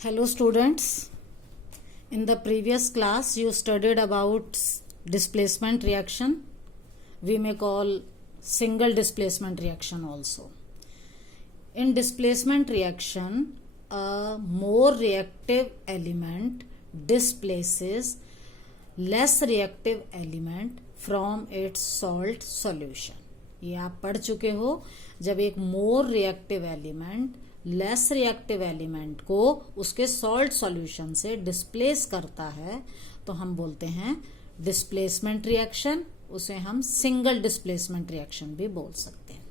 Hello students, in the previous class you studied about displacement reaction. We may call single displacement reaction also. In displacement reaction, a more reactive element displaces less reactive element from its salt solution. ये आप पढ़ चुके हो, जब एक more reactive element less reactive element को उसके salt solution से डिस्प्लेस करता है तो हम बोलते हैं डिस्प्लेसमेंट रिएक्शन. उसे हम सिंगल डिस्प्लेसमेंट रिएक्शन भी बोल सकते हैं.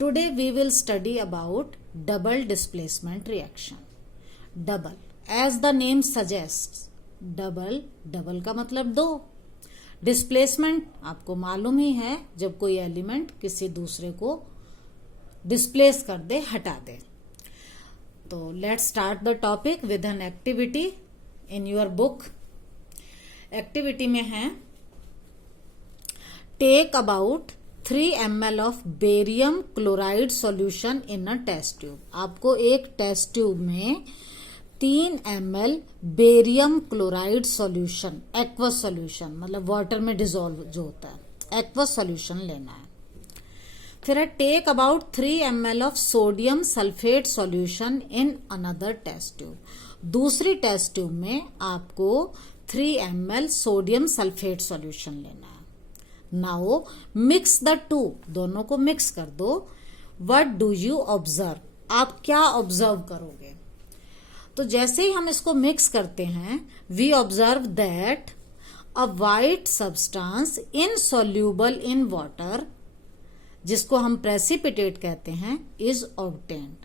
Today we will study about double displacement reaction. Double, as the name suggest, double का मतलब दो. डिस्प्लेसमेंट आपको मालूम ही है, जब कोई एलिमेंट किसी दूसरे को डिस्प्लेस कर दे, हटा दे. तो let's start the topic with an activity in your book. Activity में है take about 3 ml of barium chloride solution in a test tube. आपको एक टेस्ट ट्यूब में 3 ml barium chloride solution, aqueous solution मतलब वाटर में dissolve जो होता है, एक्वस सॉल्यूशन लेना है. फिर है take about 3 ml of sodium sulphate solution in another test tube. दूसरी टेस्ट ट्यूब में आपको 3 ml सोडियम सल्फेट सॉल्यूशन लेना है. नाउ मिक्स द टू, दोनों को मिक्स कर दो. व्हाट डू यू ऑब्जर्व, आप क्या ऑब्जर्व करोगे? तो जैसे ही हम इसको मिक्स करते हैं, we observe that a white substance insoluble in water, जिसको हम प्रेसिपिटेट कहते हैं, is obtained.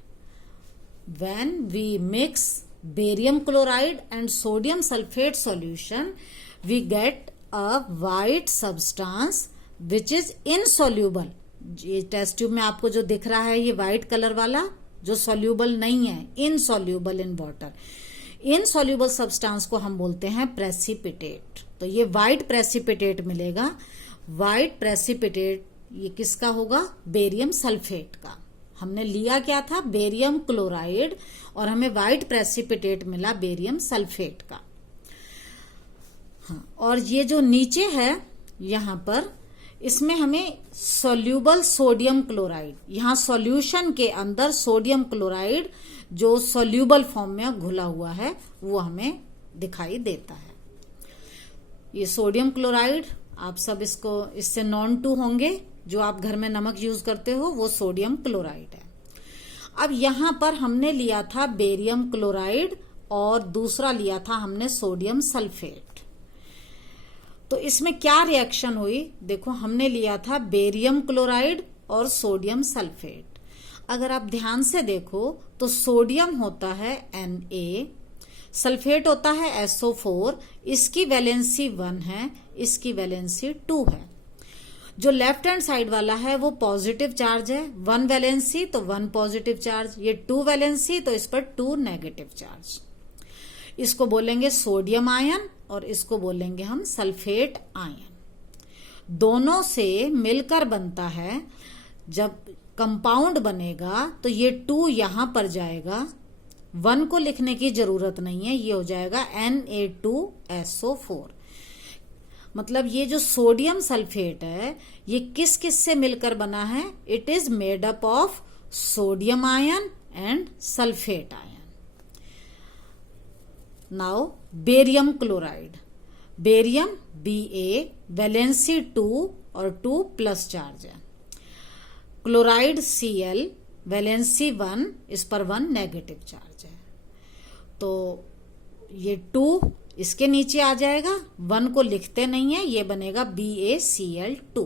When we mix barium chloride and sodium sulphate solution, we get a white substance which is insoluble. ये टेस्ट ट्यूब में आपको जो दिख रहा है, ये वाइट कलर वाला जो सॉल्यूबल नहीं है, insoluble in water. Insoluble substance को हम बोलते हैं प्रेसिपिटेट. तो ये वाइट प्रेसिपिटेट मिलेगा. वाइट प्रेसिपिटेट ये किसका होगा? बेरियम सल्फेट का. हमने लिया क्या था? बेरियम क्लोराइड, और हमें वाइट प्रेसिपिटेट मिला बेरियम सल्फेट का. हाँ, और ये जो नीचे है यहां पर, इसमें हमें सोल्यूबल सोडियम क्लोराइड, यहां सॉल्यूशन के अंदर सोडियम क्लोराइड जो सोल्यूबल फॉर्म में घुला हुआ है वो हमें दिखाई देता है. ये सोडियम क्लोराइड, आप सब इससे नॉन टू होंगे. जो आप घर में नमक यूज करते हो वो सोडियम क्लोराइड है. अब यहां पर हमने लिया था बेरियम क्लोराइड और दूसरा लिया था हमने सोडियम सल्फेट. तो इसमें क्या रिएक्शन हुई? देखो, हमने लिया था बेरियम क्लोराइड और सोडियम सल्फेट. अगर आप ध्यान से देखो तो सोडियम होता है Na, सल्फेट होता है SO4. इसकी वैलेंसी 1 है, इसकी वैलेंसी 2 है. जो लेफ्ट हैंड साइड वाला है वो पॉजिटिव चार्ज है, 1 वैलेंसी तो 1 पॉजिटिव चार्ज. ये 2 वैलेंसी तो इस पर 2 नेगेटिव चार्ज. इसको बोलेंगे सोडियम आयन और इसको बोलेंगे हम सल्फेट आयन. दोनों से मिलकर बनता है. जब कंपाउंड बनेगा तो ये 2 यहां पर जाएगा, 1 को लिखने की जरूरत नहीं है, ये हो जाएगा Na2SO4. मतलब ये जो सोडियम सल्फेट है ये किस किस से मिलकर बना है? It is made up of sodium ion and sulphate ion. Now barium chloride, barium Ba, valency 2 और 2 प्लस चार्ज है. क्लोराइड Cl, वैलेंसी 1, इस पर 1 नेगेटिव चार्ज है. तो ये 2 इसके नीचे आ जाएगा, 1 को लिखते नहीं है, ये बनेगा BaCl2.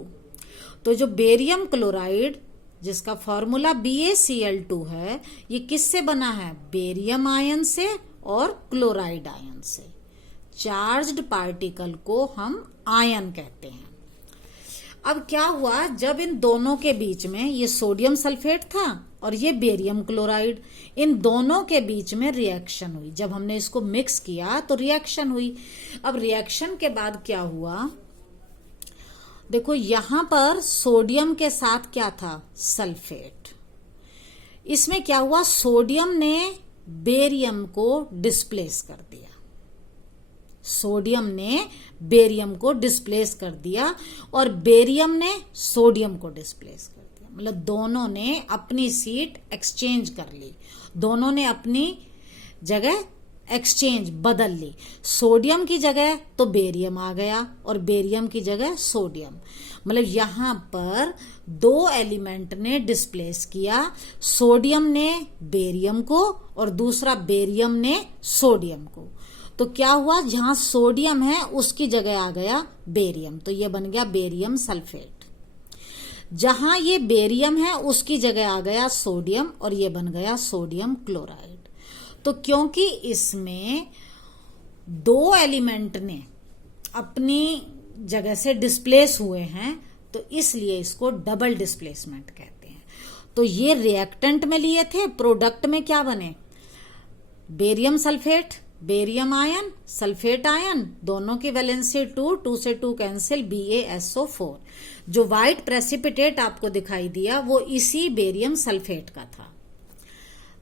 तो जो बेरियम क्लोराइड जिसका फॉर्मूला BaCl2 है, ये किससे बना है? बेरियम आयन से और क्लोराइड आयन से. चार्ज्ड पार्टिकल को हम आयन कहते हैं. अब क्या हुआ, जब इन दोनों के बीच में, ये सोडियम सल्फेट था और ये बेरियम क्लोराइड, इन दोनों के बीच में रिएक्शन हुई. जब हमने इसको मिक्स किया तो रिएक्शन हुई. अब रिएक्शन के बाद क्या हुआ? देखो, यहां पर सोडियम के साथ क्या था? सल्फेट. इसमें क्या हुआ? सोडियम ने बेरियम को डिस्प्लेस कर दिया, सोडियम ने बेरियम को डिस्प्लेस कर दिया और बेरियम ने सोडियम को डिस्प्लेस कर दिया। मतलब दोनों ने अपनी सीट एक्सचेंज कर ली, दोनों ने अपनी जगह एक्सचेंज बदल ली। सोडियम की जगह तो बेरियम आ गया और बेरियम की जगह सोडियम। मतलब यहां पर दो एलिमेंट ने डिस्प्लेस किया, सोडियम ने बेरियम को और दूसरा बेरियम ने सोडियम को। तो क्या हुआ, जहां सोडियम है उसकी जगह आ गया बेरियम, तो ये बन गया बेरियम सल्फेट। जहां ये बेरियम है उसकी जगह आ गया सोडियम और ये बन गया सोडियम क्लोराइड। तो क्योंकि इसमें दो एलिमेंट ने अपनी जगह से डिस्प्लेस हुए हैं तो इसलिए इसको डबल डिस्प्लेसमेंट कहते हैं। तो ये रिएक्टेंट में लिए थे, प्रोडक्ट में क्या बने, barium sulphate, barium ion, sulphate ion, दोनों की वैलेंसी 2, 2 से 2 कैंसिल, BaSO4। जो व्हाइट प्रेसिपिटेट आपको दिखाई दिया वो इसी बेरियम सल्फेट का था।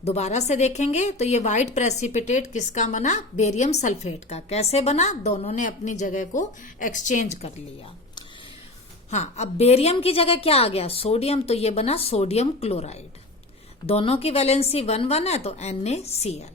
दोबारा से देखेंगे तो ये व्हाइट प्रेसिपिटेट किसका बना, बेरियम सल्फेट का। कैसे बना, दोनों ने अपनी जगह को एक्सचेंज कर लिया। हाँ, अब बेरियम की जगह क्या आ गया, सोडियम, तो ये बना सोडियम क्लोराइड। दोनों की वैलेंसी 1 1 है तो NaCl।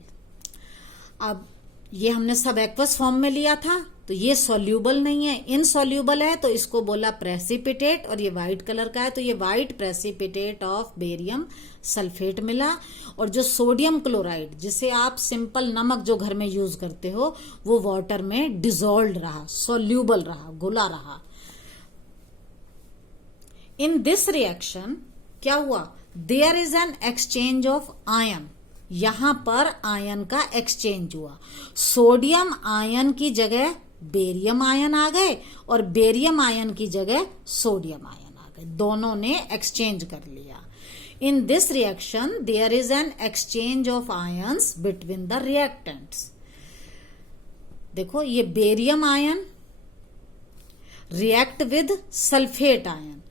अब ये हमने सब एक्वस फॉर्म में लिया था तो ये सॉल्यूबल नहीं है, इनसॉल्यूबल है, तो इसको बोला प्रेसिपिटेट और ये व्हाइट कलर का है तो ये white precipitate of barium sulphate मिला। और जो सोडियम क्लोराइड जिसे आप सिंपल नमक जो घर में यूज करते हो वो वाटर में डिसॉल्व रहा, सॉल्यूबल रहा, घुला रहा। इन दिस रिएक्शन क्या हुआ, there is an exchange of ion. यहां पर आयन का एक्सचेंज हुआ, सोडियम आयन की जगह बेरियम आयन आ गए और बेरियम आयन की जगह सोडियम आयन आ गए, दोनों ने एक्सचेंज कर लिया। In this reaction there is an exchange of ions between the reactants. देखो ये barium ion react with sulphate ion,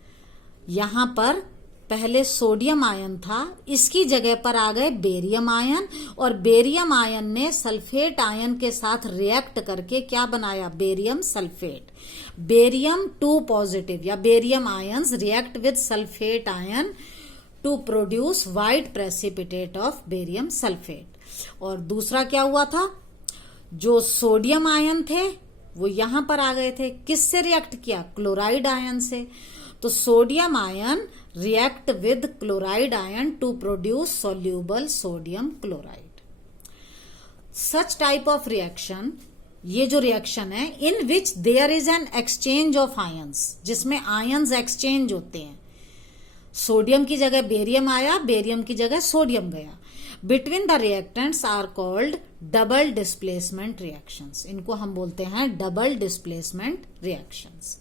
यहां पर पहले सोडियम आयन था, इसकी जगह पर आ गए बेरियम आयन और बेरियम आयन ने सल्फेट आयन के साथ रिएक्ट करके क्या बनाया, बेरियम सल्फेट। बेरियम 2 पॉजिटिव या barium ions react with sulphate ion to produce white precipitate of barium sulphate. और दूसरा क्या हुआ था, जो सोडियम आयन थे वो यहां पर आ गए थे, किससे रिएक्ट किया, क्लोराइड आयन से। तो sodium ion react with chloride ion to produce soluble sodium chloride. Such type of reaction, ये जो रिएक्शन है, in which there is an exchange of ions, जिसमें आयंस एक्सचेंज होते हैं, सोडियम की जगह बेरियम आया, बेरियम की जगह सोडियम गया, between the reactants are called double displacement reactions. इनको हम बोलते हैं डबल डिस्प्लेसमेंट रिएक्शंस।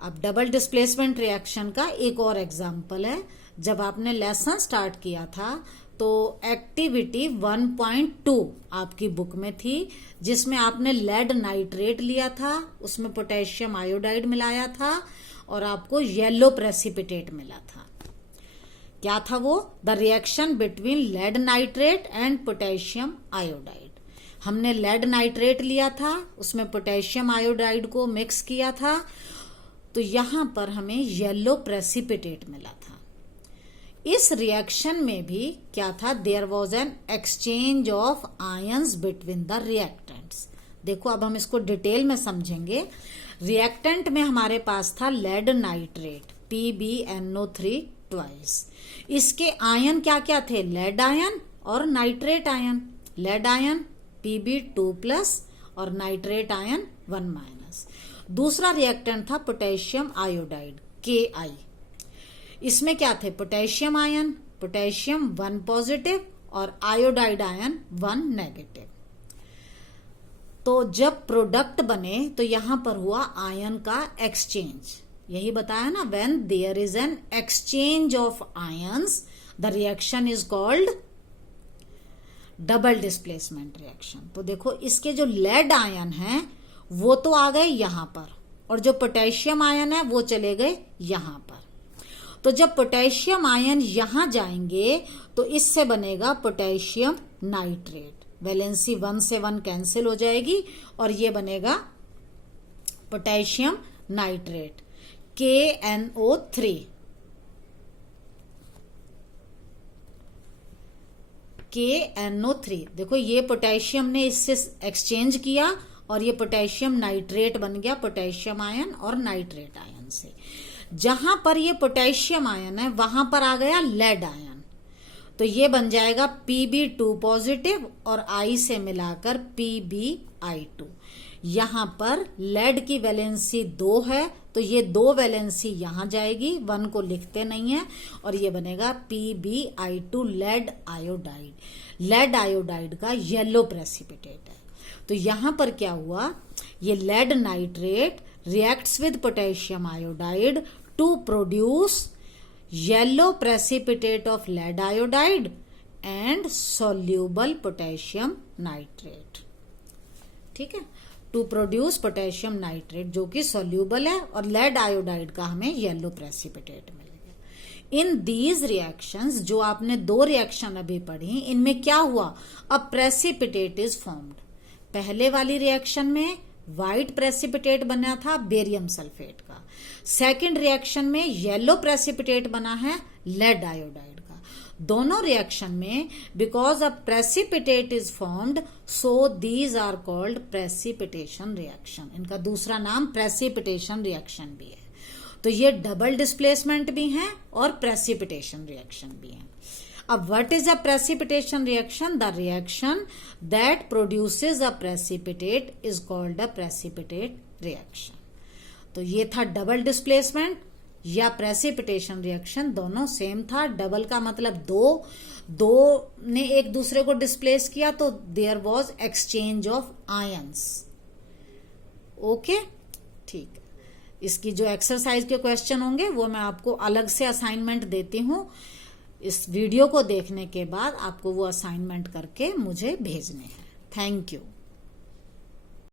अब डबल डिस्प्लेसमेंट रिएक्शन का एक और एग्जाम्पल है, जब आपने लेसन स्टार्ट किया था तो एक्टिविटी 1.2 आपकी बुक में थी, जिसमें आपने लेड नाइट्रेट लिया था, उसमें पोटेशियम आयोडाइड मिलाया था और आपको येलो प्रेसिपिटेट मिला था। क्या था वो, the reaction between lead nitrate and potassium iodide. हमने लेड नाइट्रेट लिया था, उसमें पोटेशियम आयोडाइड को मिक्स किया था, तो यहां पर हमें येलो प्रेसिपिटेट मिला था। इस रिएक्शन में भी क्या था, there was an exchange of ions between the reactants. देखो अब हम इसको डिटेल में समझेंगे। रिएक्टेंट में हमारे पास था लेड नाइट्रेट PbNO3 ट्वाइस। इसके आयन क्या क्या थे, लेड आयन और nitrate ion. Lead ion Pb2+ और नाइट्रेट आयन 1-। दूसरा रिएक्टेंट था पोटेशियम आयोडाइड Ki। इसमें क्या थे, पोटेशियम आयन, पोटेशियम 1 पॉजिटिव और आयोडाइड आयन 1 नेगेटिव। तो जब प्रोडक्ट बने तो यहां पर हुआ आयन का एक्सचेंज, यही बताया ना, when there is an exchange of ions the reaction is called double displacement reaction. तो देखो इसके जो लेड आयन हैं वो तो आ गए यहां पर और जो पोटेशियम आयन है वो चले गए यहां पर। तो जब पोटेशियम आयन यहां जाएंगे तो इससे बनेगा पोटेशियम नाइट्रेट। वैलेंसी 1 से 1 कैंसिल हो जाएगी और ये बनेगा पोटेशियम नाइट्रेट KNO3। KNO3 देखो ये पोटेशियम ने इससे एक्सचेंज किया और ये पोटेशियम नाइट्रेट बन गया पोटेशियम आयन और नाइट्रेट आयन से। जहां पर ये पोटेशियम आयन है वहां पर आ गया लेड आयन, तो ये बन जाएगा Pb2 पॉजिटिव और I से मिलाकर PbI2। यहां पर लेड की वैलेंसी 2 है तो ये 2 वैलेंसी यहां जाएगी, 1 को लिखते नहीं है और ये बनेगा PbI2 lead iodide. Lead iodide का येलो प्रेसिपिटेट है। तो यहां पर क्या हुआ, ये lead nitrate reacts with potassium iodide to produce yellow precipitate of lead iodide and soluble potassium nitrate. ठीक है, टू प्रोड्यूस पोटेशियम नाइट्रेट जो कि सोल्यूबल है और लेड आयोडाइड का हमें येलो प्रेसिपिटेट मिलेगा। इन दीज रिएक्शंस, जो आपने 2 रिएक्शन अभी पढ़ी, इनमें क्या हुआ, अ प्रेसिपिटेट इज फॉर्म्ड। पहले वाली रिएक्शन में व्हाइट प्रेसिपिटेट बना था बेरियम सल्फेट का, सेकंड रिएक्शन में येलो प्रेसिपिटेट बना है लेड आयोडाइड का। दोनों रिएक्शन में because a precipitate is formed so these are called precipitation reaction. इनका दूसरा नाम प्रेसिपिटेशन रिएक्शन भी है। तो ये डबल डिस्प्लेसमेंट भी है और प्रेसिपिटेशन रिएक्शन भी है। अब what is a precipitation reaction? The reaction that produces a precipitate is called a precipitate reaction. तो ये था डबल डिस्प्लेसमेंट या प्रेसिपिटेशन रिएक्शन, दोनों सेम था। डबल का मतलब दो ने एक दूसरे को डिस्प्लेस किया तो there was exchange of ions. Okay, ठीक है। इसकी जो एक्सरसाइज के क्वेश्चन होंगे वो मैं आपको अलग से असाइनमेंट देती हूँ। इस वीडियो को देखने के बाद आपको वो असाइनमेंट करके मुझे भेजने हैं। Thank you.